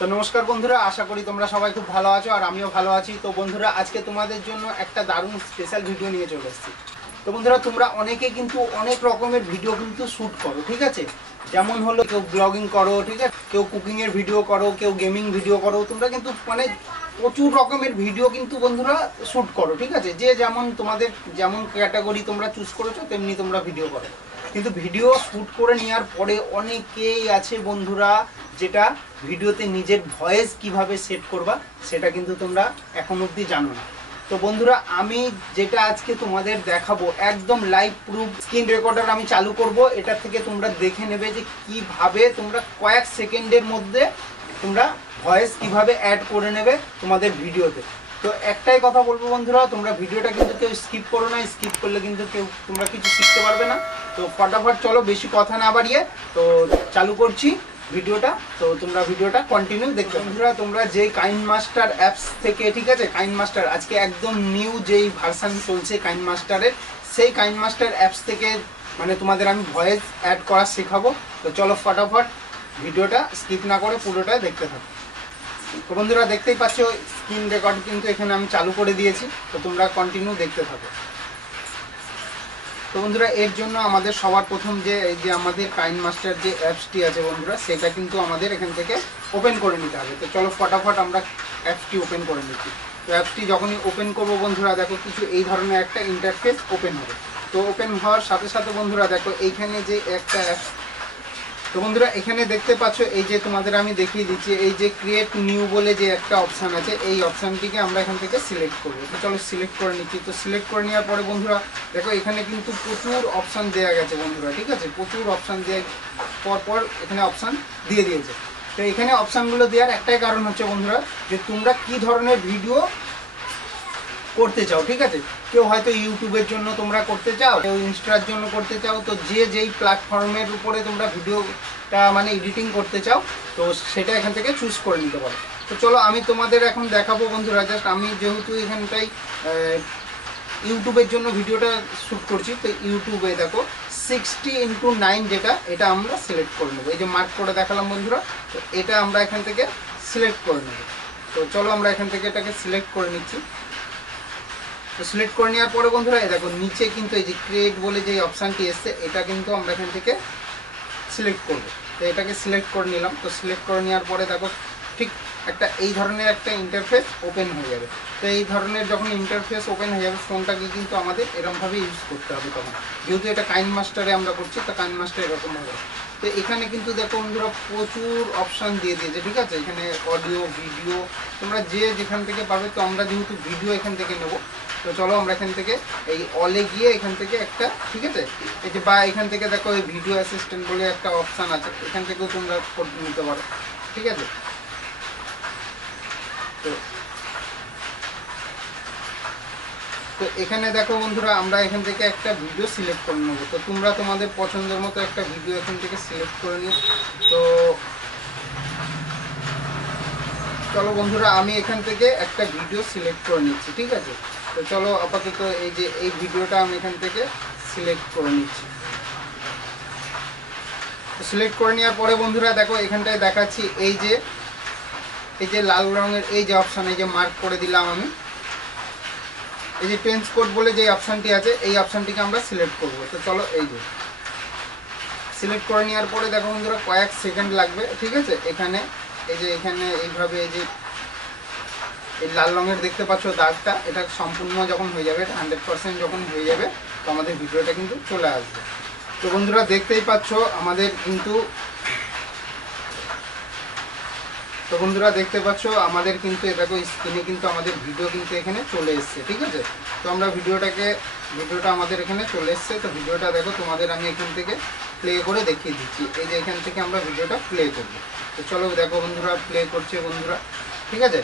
তো নমস্কার বন্ধুরা, আশা করি তোমরা সবাই খুব ভালো আছো আর আমিও ভালো আছি। তো বন্ধুরা, আজকে তোমাদের জন্য একটা দারুণ স্পেশাল ভিডিও নিয়ে চলে এসেছি। তো বন্ধুরা, তোমরা অনেকে কিন্তু অনেক রকমের ভিডিও কিন্তু শ্যুট করো, ঠিক আছে। যেমন হলো কেউ ব্লগিং করো, ঠিক আছে, কেউ কুকিংয়ের ভিডিও করো, কেউ গেমিং ভিডিও করো। তোমরা কিন্তু প্রচুর রকমের ভিডিও কিন্তু বন্ধুরা শ্যুট করো, ঠিক আছে। যে যেমন তোমাদের যেমন ক্যাটাগরি তোমরা চুজ করেছো তেমনি তোমরা ভিডিও করো। কিন্তু ভিডিও শ্যুট করে নেওয়ার পরে অনেকেই আছে বন্ধুরা, যেটা ভিডিওতে নিজের ভয়েস কিভাবে সেট করবা সেটা কিন্তু তোমরা এখন অবধি জানো না। তো বন্ধুরা, আমি যেটা আজকে তোমাদের দেখাবো একদম লাইভ প্রুফ স্ক্রিন রেকর্ডার আমি চালু করব। এটা থেকে তোমরা দেখে নেবে যে কিভাবে তোমরা কয়েক সেকেন্ডের মধ্যে তোমরা ভয়েস কিভাবে অ্যাড করে নেবে তোমাদের ভিডিওতে। তো একটাই কথা বলবো বন্ধুরা, তোমরা ভিডিওটা কিন্তু কেউ স্কিপ করো না। স্কিপ করলে কিন্তু তোমরা কিছু শিখতে পারবে না। তো ফটাফট চলো, বেশি কথা না বাড়িয়ে তো চালু করছি ভিডিওটা। তো তোমরা ভিডিওটা কন্টিনিউ দেখবে। বন্ধুরা, তোমরা যেই কাইনমাস্টার অ্যাপস থেকে, ঠিক আছে, কাইনমাস্টার আজকে একদম নিউ যেই ভার্সান চলছে কাইনমাস্টারের, সেই কাইনমাস্টার অ্যাপস থেকে তোমাদের আমি ভয়েস অ্যাড করা শেখাবো। তো চলো ফটাফট ভিডিওটা স্কিপ না করে পুরোটা দেখতে থাকো। তো বন্ধুরা, দেখতেই পাচ্ছ স্ক্রিন রেকর্ড কিন্তু এখানে আমি চালু করে দিয়েছি। তো তোমরা কন্টিনিউ দেখতে থাকো। তো বন্ধুরা, এর জন্য আমাদের সবার প্রথম যে আমাদের কাইনমাস্টার যে অ্যাপসটি আছে বন্ধুরা, সেটা কিন্তু আমাদের এখান থেকে ওপেন করে নিতে হবে। তো চলো ফটাফট আমরা অ্যাপসটি ওপেন করে নিচ্ছি। তো অ্যাপসটি যখনই ওপেন করবো বন্ধুরা, দেখো কিছু এই ধরনের একটা ইন্টারফেস ওপেন হবে। তো ওপেন হওয়ার সাথে সাথে বন্ধুরা দেখো এইখানে যে একটা অ্যাপস, তো বন্ধুরা এখানে দেখতে পাচ্ছ এই যে তোমাদের আমি দেখিয়ে দিচ্ছি, এই যে ক্রিয়েট নিউ বলে যে একটা অপশান আছে, এই অপশানটিকে আমরা এখান থেকে সিলেক্ট করবো। তো চলো সিলেক্ট করে নিচ্ছি। তো সিলেক্ট করে নেওয়ার পরে বন্ধুরা দেখো এখানে কিন্তু প্রচুর অপশান দেওয়া গেছে বন্ধুরা, ঠিক আছে। প্রচুর অপশান দেওয়ার পর এখানে অপশান দিয়ে দিয়েছে। তো এখানে অপশানগুলো দেওয়ার একটাই কারণ হচ্ছে বন্ধুরা, যে তোমরা কি ধরনের ভিডিও করতে চাও, ঠিক আছে। কেউ হয়তো ইউটিউবের জন্য তোমরা করতে চাও, কেউ ইনস্টার জন্য করতে চাও। তো যেই প্ল্যাটফর্মের উপরে তোমরা ভিডিওটা এডিটিং করতে চাও, তো সেটা এখান থেকে চুজ করে নিতে পারো। তো চলো আমি তোমাদের এখন দেখাবো বন্ধুরা। জাস্ট আমি যেহেতু এখানটাই ইউটিউবের জন্য ভিডিওটা শ্যুট করছি, তো ইউটিউবে দেখো 60:9 যেটা, এটা আমরা সিলেক্ট করে নেবো। এই যে মার্ক করে দেখালাম বন্ধুরা, তো এটা আমরা এখান থেকে সিলেক্ট করে নেবো। তো চলো আমরা এখান থেকে এটাকে সিলেক্ট করে নিচ্ছি। তো সিলেক্ট করে নেওয়ার পরে বন্ধুরা এই দেখো নিচে কিন্তু এই যে ক্রিয়েট বলে যে অপশানটি এসছে, এটা কিন্তু আমরা এখান থেকে সিলেক্ট করবো। তো এটাকে সিলেক্ট করে নিলাম। তো সিলেক্ট করে নেওয়ার পরে দেখো ঠিক একটা এই ধরনের একটা ইন্টারফেস ওপেন হয়ে যাবে। তো এই ধরনের যখন ইন্টারফেস ওপেন হয়ে যাবে, ফোনটাকে কিন্তু আমাদের এরকমভাবে ইউজ করতে হবে। তখন যেহেতু এটা কাইনমাস্টারে আমরা করছি, তো কাইনমাস্টার এরকম হবে। তো এখানে কিন্তু দেখো বন্ধুরা প্রচুর অপশান দিয়ে দিয়েছে, ঠিক আছে। এখানে অডিও, ভিডিও তোমরা যেখান থেকে পাবে। তো আমরা যেহেতু ভিডিও এখান থেকে নেবো, তো চলো আমরা এখান থেকে এই অলে গিয়ে এখান থেকে একটা, ঠিক আছে, এই যে বা এখান থেকে দেখো এই ভিডিও অ্যাসিস্ট্যান্ট বলে একটা অপশান আছে, এখান থেকেও তোমরা নিতে পারো, ঠিক আছে। তো এখানে দেখো বন্ধুরা আমরা এখান থেকে একটা ভিডিও সিলেক্ট করে নেবো। তো তোমরা তোমাদের পছন্দের মতো একটা ভিডিও এখান থেকে সিলেক্ট করে নিও। তো চলো বন্ধুরা আমি এখান থেকে একটা ভিডিও সিলেক্ট করে নিচ্ছি, ঠিক আছে। তো চলো আপাতত এই যে এই ভিডিওটা আমি এখান থেকে সিলেক্ট করে নিচ্ছি। সিলেক্ট করে নেওয়ার পরে বন্ধুরা দেখো এখানটায় দেখাচ্ছি এই যে লাল রঙের এই যে অপশান, এই যে মার্ক করে দিলাম আমি, এই যে টেন্স কোড বলে যে অপশানটি আছে, এই অপশানটিকে আমরা সিলেক্ট করব। তো চলো এই যে সিলেক্ট করে নেওয়ার পরে দেখো বন্ধুরা কয়েক সেকেন্ড লাগবে, ঠিক আছে। এখানে এইভাবে এই যে এই লাল রঙের দেখতে পাচ্ছ দাগটা, এটা সম্পূর্ণ যখন হয়ে যাবে, 100% যখন হয়ে যাবে, তো আমাদের ভিডিওটা কিন্তু চলে আসবে। তো বন্ধুরা দেখতেই পাচ্ছ আমাদের কিন্তু, তো বন্ধুরা দেখতে পাচ্ছ আমাদের কিন্তু দেখো স্ক্রিনে কিন্তু আমাদের ভিডিও কিন্তু এখানে চলে এসছে, ঠিক আছে। তো আমরা ভিডিওটা আমাদের এখানে চলে এসছে। তো ভিডিওটা দেখো তোমাদের আমি এখান থেকে প্লে করে দেখিয়ে দিচ্ছি। এই যে এখান থেকে আমরা ভিডিওটা প্লে করবো। তো চলো দেখো বন্ধুরা প্লে করছে বন্ধুরা, ঠিক আছে।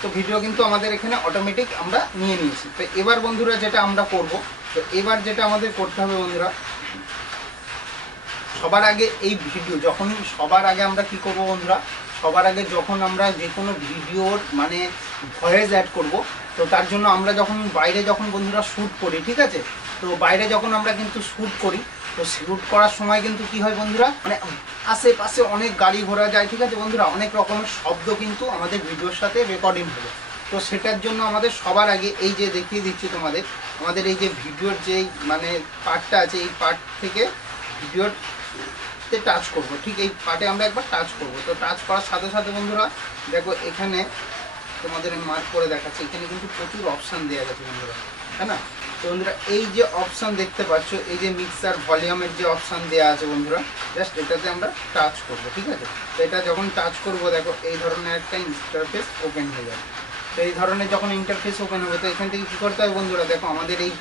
তো ভিডিও কিন্তু আমাদের এখানে অটোমেটিক আমরা নিয়ে নিয়েছি। তো এবার বন্ধুরা যেটা আমরা করব, তো এবার যেটা আমাদের করতে হবে বন্ধুরা, সবার আগে এই ভিডিও সবার আগে আমরা কি করব বন্ধুরা, সবার আগে যখন আমরা যে কোনো ভিডিওর ভয়েস অ্যাড করব, তো তার জন্য আমরা যখন বাইরে বন্ধুরা শ্যুট করি, ঠিক আছে। তো বাইরে যখন আমরা কিন্তু শ্যুট করি, তো শ্যুট করার সময় কিন্তু কি হয় বন্ধুরা, মানে আশেপাশে অনেক গাড়ি ঘোড়া যায়, ঠিক আছে বন্ধুরা, অনেক রকমের শব্দ কিন্তু আমাদের ভিডিওর সাথে রেকর্ডিং হবে। তো সেটার জন্য আমাদের সবার আগে এই যে দেখিয়ে দিচ্ছি তোমাদের, আমাদের এই যে ভিডিওর যেই মানে পার্টটা আছে, এই পার্ট থেকে ভিডিওতে টাচ করব, ঠিক এই পার্টে আমরা একবার টাচ করব। তো টাচ করার সাথে সাথে বন্ধুরা দেখো এখানে তোমাদের আমি মার্ক করে দেখাচ্ছি, এখানে কিন্তু প্রচুর অপশান দেওয়া গেছে বন্ধুরা, হ্যাঁ না। তো বন্ধুরা এই যে অপশান দেখতে পাচ্ছ, এই যে মিক্সার ভলিউমের যে অপশান দেওয়া আছে বন্ধুরা, জাস্ট এটাতে আমরা টাচ করব, ঠিক আছে। তো এটা যখন টাচ করব দেখো এই ধরনের একটা ইন্টারফেস ওপেন হয়ে যাবে। তো এই ধরনের যখন ইন্টারফেস ওপেন হবে, তো এখান থেকে কী করতে হবে বন্ধুরা, দেখো আমাদের এই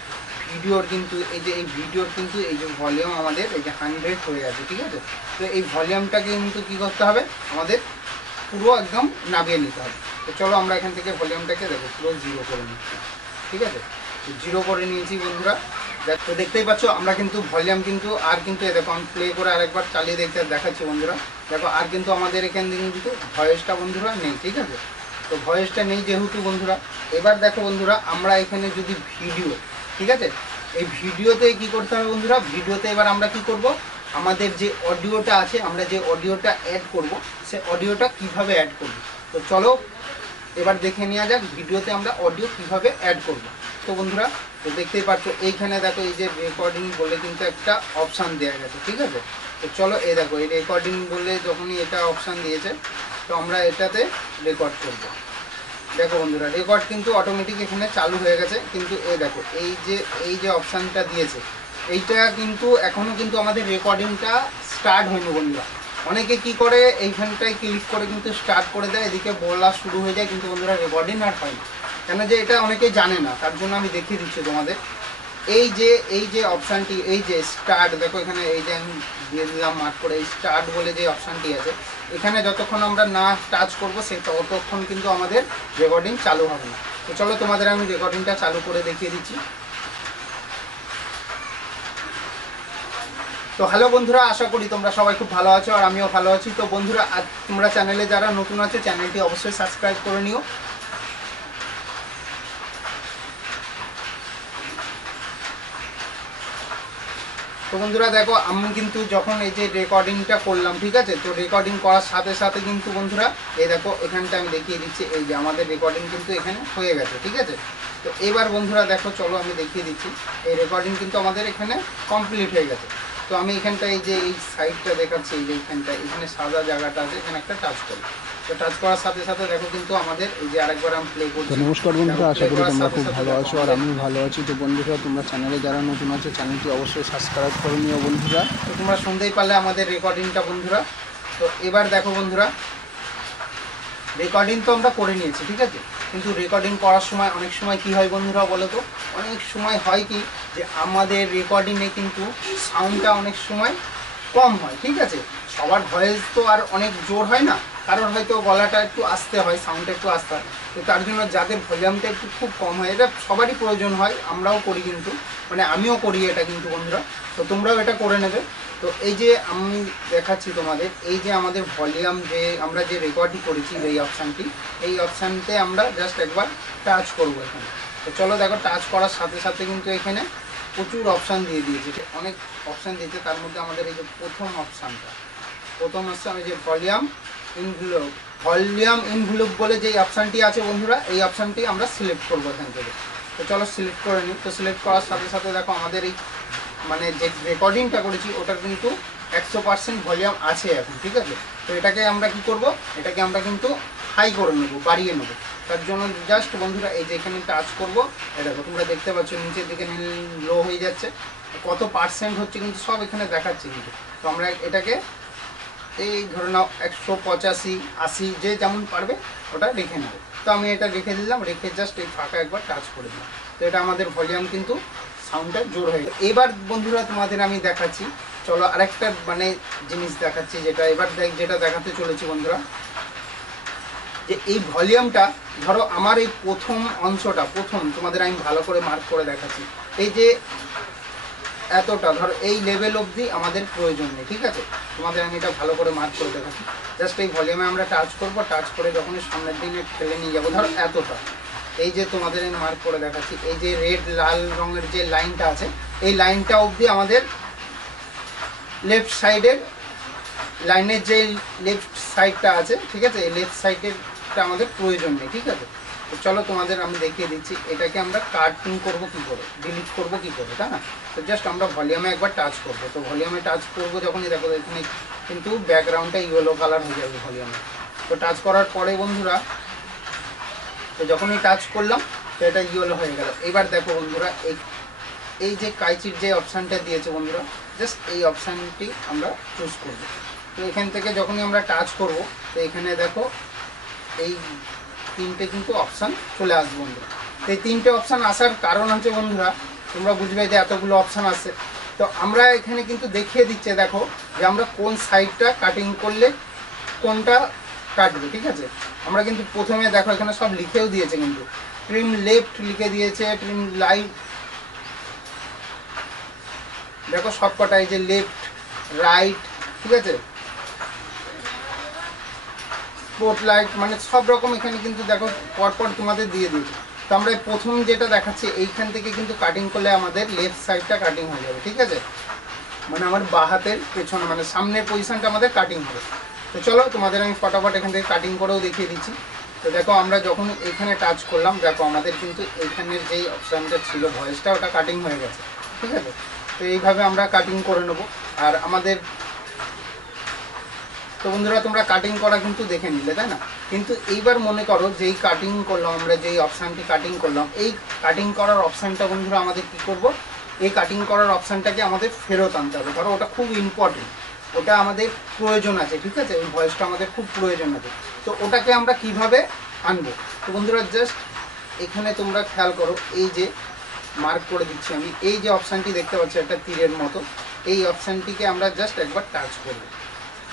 ভিডিওর কিন্তু এই যে ভলিউম আমাদের এই যে 100 হয়ে আছে, ঠিক আছে। তো এই ভলিউমটাকে কিন্তু কী করতে হবে, আমাদের পুরো একদম নামিয়ে নিতে হবে। তো চলো আমরা এখান থেকে ভলিউমটাকে দেখো পুরো 0 করে নিচ্ছি, ঠিক আছে। 0 করে নিয়েছি বন্ধুরা। তো দেখতেই পাচ্ছ আমরা কিন্তু ভলিউম কিন্তু আর কিন্তু দেখো আমি প্লে করে আরেকবার চালিয়ে দেখাচ্ছি বন্ধুরা। দেখো আর কিন্তু আমাদের এখান থেকে কিন্তু ভয়েসটা বন্ধুরা নেই, ঠিক আছে। তো ভয়েসটা নেই যেহেতু বন্ধুরা, এবার দেখো বন্ধুরা আমরা এখানে যদি ভিডিও, ঠিক আছে, এই ভিডিওতে কি করতে হবে বন্ধুরা, ভিডিওতে এবার আমরা কি করব, আমাদের যে অডিওটা আছে, আমরা যে অডিওটা অ্যাড করব, সে অডিওটা কিভাবে অ্যাড করব। তো চলো এবার দেখে নেওয়া যাক ভিডিওতে আমরা অডিও কিভাবে অ্যাড করব। তো বন্ধুরা তো দেখতেই পাচ্ছ এইখানে দেখো এই যে রেকর্ডিং বলে কিন্তু একটা অপশান দেওয়া গেছে, ঠিক আছে। তো চলো এই দেখো এই রেকর্ডিং বলে যখনই এটা অপশান দিয়েছে, তো আমরা এটাতে রেকর্ড করব। দেখো বন্ধুরা রেকর্ড কিন্তু অটোমেটিক এখানে চালু হয়ে গেছে, কিন্তু দেখো এই যে অপশানটা দিয়েছে, এইটা কিন্তু এখনও কিন্তু আমাদের রেকর্ডিংটা স্টার্ট হয়নি বন্ধুরা। অনেকে কি করে এইখানটায় ক্লিক করে কিন্তু স্টার্ট করে দেয়, এদিকে বলা শুরু হয়ে যায়, কিন্তু বন্ধুরা রেকর্ডিং আর হয় না, কেন যে এটা অনেকে জানে না, তার জন্য আমি দেখিয়ে দিচ্ছি তোমাদের। এই যে অপশানটি, এই যে স্টার্ট, দেখো এখানে এই যে আমি দিয়ে দিলাম মার্ক করে, এই স্টার্ট বলে যে অপশানটি আছে, এখানে যতক্ষণ আমরা না টাচ করবো সে ততক্ষণ কিন্তু আমাদের রেকর্ডিং চালু হবে না। তো চলো তোমাদের আমি রেকর্ডিংটা চালু করে দেখিয়ে দিচ্ছি। তো হ্যালো বন্ধুরা, আশা করি তোমরা সবাই খুব ভালো আছো আর আমিও ভালো আছি। তো বন্ধুরা তোমরা চ্যানেলে যারা নতুন আছো চ্যানেলটি অবশ্যই সাবস্ক্রাইব করে নিও। তো বন্ধুরা দেখো আমি কিন্তু যখন এই যে রেকর্ডিংটা করলাম, ঠিক আছে, তো রেকর্ডিং করার সাথে সাথে কিন্তু বন্ধুরা এই দেখো এখানটা আমি দেখিয়ে দিচ্ছি, এই যে আমাদের রেকর্ডিং কিন্তু এখানে হয়ে গেছে, ঠিক আছে। তো এবার বন্ধুরা দেখো চলো আমি দেখিয়ে দিচ্ছি, এই রেকর্ডিং কিন্তু আমাদের এখানে কমপ্লিট হয়ে গেছে। তো আমি এখানটা এই যে এই সাইডটা দেখাচ্ছি, এই যে এইখানটা এখানে সাদা জায়গাটা আছে, এখানে একটা টাচ করি। তো টাচ করার সাথে সাথে দেখো কিন্তু আমাদের এই যে আরেকবার আমি প্লে করছি। নমস্কার বন্ধুরা, আশা করি তোমরা খুব ভালো আছো আর আমিও ভালো আছি। তো বন্ধুরা তোমরা চ্যানেলে যারা নতুন আছো চ্যানেলটি অবশ্যই সাবস্ক্রাইব করে নিও বন্ধুরা। তো তোমরা শুনতেই পারলে আমাদের রেকর্ডিংটা বন্ধুরা। তো এবার দেখো বন্ধুরা রেকর্ডিং তো আমরা করে নিয়েছি, ঠিক আছে, কিন্তু রেকর্ডিং করার সময় অনেক সময় কি হয় বন্ধুরা বলো তো, অনেক সময় হয় কি যে আমাদের রেকর্ডিংয়ে কিন্তু সাউন্ডটা অনেক সময় কম হয়, ঠিক আছে। সবার ভয়েস তো আর অনেক জোর হয় না, কারণ হয়তো গলাটা একটু আস্তে হয়, সাউন্ডটা একটু আস্তে হয়। তো তার জন্য যাদের ভলিউমটা একটু খুব কম হয়, এটা সবারই প্রয়োজন হয়, আমরাও করি কিন্তু, মানে আমিও করি এটা কিন্তু বন্ধুরা। তো তোমরাও এটা করে নেবে। তো এই যে আমি দেখাচ্ছি তোমাদের, এই যে আমাদের ভলিউম যে আমরা যে রেকর্ডিং করেছি এই অপশানটি, এই অপশানতে আমরা জাস্ট একবার টাচ করবো এখানে। তো চলো দেখো টাচ করার সাথে সাথে কিন্তু এখানে প্রচুর অপশান দিয়ে দিয়েছে, অনেক অপশান দিয়েছে। তার মধ্যে আমাদের এই যে প্রথম অপশানটা, প্রথম অপশান এই যে ভলিউম ইনভ্লুপ বলে যে অপশানটি আছে বন্ধুরা, এই অপশানটি আমরা সিলেক্ট করবো এখান থেকে। তো চলো সিলেক্ট করে নিই। তো সিলেক্ট করার সাথে সাথে দেখো আমাদের এই মানে যে রেকর্ডিংটা করেছি ওটার কিন্তু 100% ভলিউম আছে এখন, ঠিক আছে। তো এটাকে আমরা কি করব, এটাকে আমরা কিন্তু হাই করে নেবো, বাড়িয়ে নেবো। তার জন্য জাস্ট বন্ধুরা এই যে এখানে টাচ করবো, এই দেখো তোমরা দেখতে পাচ্ছ নিচের দিকে লো হয়ে যাচ্ছে, কত পার্সেন্ট হচ্ছে কিন্তু সব এখানে দেখাচ্ছে কিন্তু। তো আমরা এটাকে এই ধরে নাও 185, 80 যে যেমন পারবে ওটা রেখে নেবে। তো আমি এটা রেখে দিলাম, রেখে জাস্ট এই ফাঁকা একবার টাচ করে দিলাম। তো এটা আমাদের ভলিউম কিন্তু সাউন্ডটা জোর হয়ে গেছে। এবার বন্ধুরা তোমাদের আমি দেখাচ্ছি, চলো আরেকটা মানে জিনিস দেখাচ্ছি, যেটা এবার যেটা দেখাতে চলেছি বন্ধুরা, যে এই ভলিউমটা ধরো আমার এই প্রথম অংশটা, প্রথম তোমাদের আমি ভালো করে মার্ক করে দেখাচ্ছি, এই যে এতটা ধরো এই লেভেল অবধি আমাদের প্রয়োজন নেই, ঠিক আছে। তোমাদের আমি এটা ভালো করে মার্ক করে দেখাচ্ছি, জাস্ট এই ভলিউমে আমরা টাচ করবো, টাচ করে যখনই সামনের দিকে ঠেলে নিয়ে যাবো, ধরো এতটা, এই যে তোমাদের আমি মার্ক করে দেখাচ্ছি, এই যে রেড লাল রঙের যে লাইনটা আছে, এই লাইনটা অবধি আমাদের লেফট সাইডের লাইনের যে লেফট সাইডটা আছে, ঠিক আছে, এই লেফট সাইডেরটা আমাদের প্রয়োজন নেই, ঠিক আছে। তো চলো তোমাদের আমি দেখিয়ে দিচ্ছি এটাকে আমরা কাটিং করব কি করে, ডিলিট করব কি করে, তাই না। তো জাস্ট আমরা ভলিউমে একবার টাচ করব। তো ভলিউমে টাচ করব যখনই, দেখো এখানে কিন্তু ব্যাকগ্রাউন্ডটা ইয়েলো কালার হয়ে যাবে ভলিউমে। তো টাচ করার পরে বন্ধুরা, তো যখনই টাচ করলাম তো এটা ইয়েলো হয়ে গেল। এবার দেখো বন্ধুরা, এই যে কাইচির যে অপশানটা দিয়েছে বন্ধুরা, জাস্ট এই অপশানটি আমরা চুজ করব। তো এখান থেকে যখনই আমরা টাচ করব তো এখানে দেখো এই তিনটে কিন্তু অপশান চলে আসবে বন্ধুরা। তো এই তিনটে অপশান আসার কারণ হচ্ছে বন্ধুরা, তোমরা বুঝবে যে এতগুলো অপশান আছে। তো আমরা এখানে কিন্তু দেখিয়ে দিচ্ছে, দেখো যে আমরা কোন সাইডটা কাটিং করলে কোনটা কাটবে, ঠিক আছে। আমরা কিন্তু প্রথমে দেখো এখানে সব লিখেও দিয়েছে, কিন্তু ট্রিম লেফট লিখে দিয়েছে, ট্রিম রাইট, দেখো সব কটা, এই যে লেফট রাইট, ঠিক আছে, স্পটলাইট, মানে সব রকম এখানে কিন্তু দেখো পরপর তোমাদের দিয়ে দিয়েছে। তো আমরা প্রথম যেটা দেখাচ্ছি এইখান থেকে কিন্তু কাটিং করলে আমাদের লেফট সাইডটা কাটিং হয়ে যাবে, ঠিক আছে, মানে আমার বাঁ হাতের পেছনে মানে সামনের পজিশনটা আমাদের কাটিং হবে। তো চলো তোমাদের আমি ফটাফট এখান থেকে কাটিং করেও দেখিয়ে দিচ্ছি। তো দেখো আমরা যখন এখানে টাচ করলাম, দেখো আমাদের কিন্তু এইখানের যেই অপশানটা ছিল ভয়েসটা, ওটা কাটিং হয়ে গেছে, ঠিক আছে। তো এইভাবে আমরা কাটিং করে নেব। আর আমাদের, তো বন্ধুরা তোমরা কাটিং করা কিন্তু দেখে নিলে, তাই না। কিন্তু এইবার মনে করো যেই কাটিং করলাম আমরা, যেই অপশানটি কাটিং করলাম, এই কাটিং করার অপশানটা বন্ধুরা আমাদের কি করব, এই কাটিং করার অপশানটাকে আমাদের ফেরত আনতে হবে। ধরো ওটা খুব ইম্পর্টেন্ট, ওটা আমাদের প্রয়োজন আছে, ঠিক আছে, ওই ভয়েসটা আমাদের খুব প্রয়োজন আছে। তো ওটাকে আমরা কিভাবে আনবো, তো বন্ধুরা জাস্ট এখানে তোমরা খেয়াল করো, এই যে মার্ক করে দিচ্ছি আমি, এই যে অপশানটি দেখতে পাচ্ছি একটা তীরের মতো, এই অপশানটিকে আমরা জাস্ট একবার টাচ করব।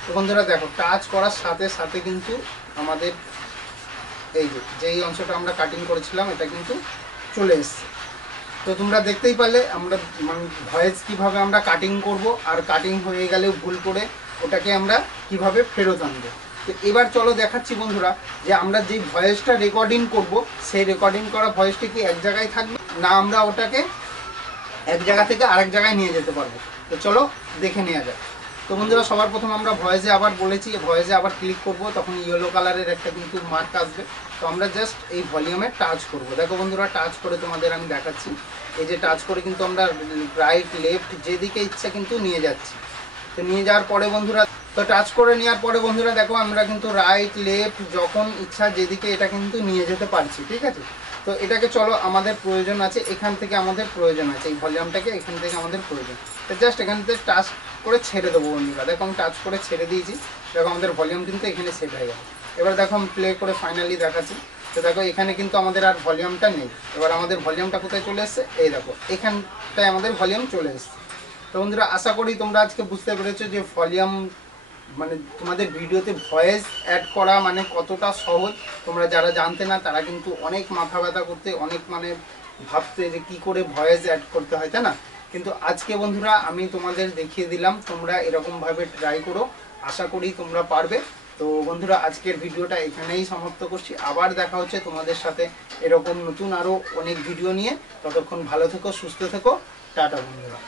তো বন্ধুরা দেখো টাচ করার সাথে সাথে কিন্তু আমাদের এই যে যেই অংশটা আমরা কাটিং করেছিলাম এটা কিন্তু চলে এসছে। তো তোমরা দেখতেই পারলে আমরা মানে ভয়েস কিভাবে আমরা কাটিং করব, আর কাটিং হয়ে গেলেও ভুল করে ওটাকে আমরা কিভাবে ফেরত আনবো। তো এবার চলো দেখাচ্ছি বন্ধুরা যে আমরা যেই ভয়েসটা রেকর্ডিং করব, সেই রেকর্ডিং করা ভয়েসটি কি এক জায়গায় থাকবে না, আমরা ওটাকে এক জায়গা থেকে আরেক জায়গায় নিয়ে যেতে পারবো। তো চলো দেখে নেওয়া যাক। তো বন্ধুরা সবার প্রথম আমরা ভয়েসে আবার বলেছি, ভয়েসে আবার ক্লিক করব, তখন ইয়েলো কালারের একটা কিন্তু মার্ক আসবে। তো আমরা জাস্ট এই ভলিউমে টাচ করব। দেখো বন্ধুরা টাচ করে তোমাদের আমি দেখাচ্ছি, এই যে টাচ করে কিন্তু আমরা রাইট লেফট যেদিকে ইচ্ছা কিন্তু নিয়ে যাচ্ছি। তো নিয়ে যাওয়ার পরে বন্ধুরা, তো টাচ করে নেওয়ার পরে বন্ধুরা দেখো আমরা কিন্তু রাইট লেফট যখন ইচ্ছা যেদিকে এটা কিন্তু নিয়ে যেতে পারছি, ঠিক আছে। তো এটাকে চলো আমাদের প্রয়োজন আছে, এখান থেকে আমাদের প্রয়োজন আছে, এই ভলিউমটাকে এখান থেকে আমাদের প্রয়োজন। তো জাস্ট এখান থেকে টাচ করে ছেড়ে দেবো বন্ধুরা। দেখো আমি টাচ করে ছেড়ে দিয়েছি, দেখো আমাদের ভলিউম কিন্তু এখানে সেট হয়ে গেছে। এবার দেখো আমি প্লে করে ফাইনালি দেখাচ্ছি। তো দেখো এখানে কিন্তু আমাদের আর ভলিউমটা নেই। এবার আমাদের ভলিউমটা কোথায় চলে এসছে, এই দেখো এখানটায় আমাদের ভলিউম চলে এসছে। তো বন্ধুরা আশা করি তোমরা আজকে বুঝতে পেরেছো যে ভলিউম মানে তোমাদের ভিডিওতে ভয়েস অ্যাড করা মানে কতটা সহজ। তোমরা যারা জানতে না তারা কিন্তু অনেক মাথা ব্যথা করতে, অনেক মানে ভাবতে যে কী করে ভয়েস অ্যাড করতে হয়, তাই না। কিন্তু আজকে বন্ধুরা আমি তোমাদের দেখিয়ে দিলাম, তোমরা এরকমভাবে ট্রাই করো, আশা করি তোমরা পারবে। তো বন্ধুরা আজকের ভিডিওটা এখানেই সমাপ্ত করছি, আবার দেখা হচ্ছে তোমাদের সাথে এরকম নতুন আরও অনেক ভিডিও নিয়ে। ততক্ষণ ভালো থেকো, সুস্থ থেকো, টাটা বন্ধুরা।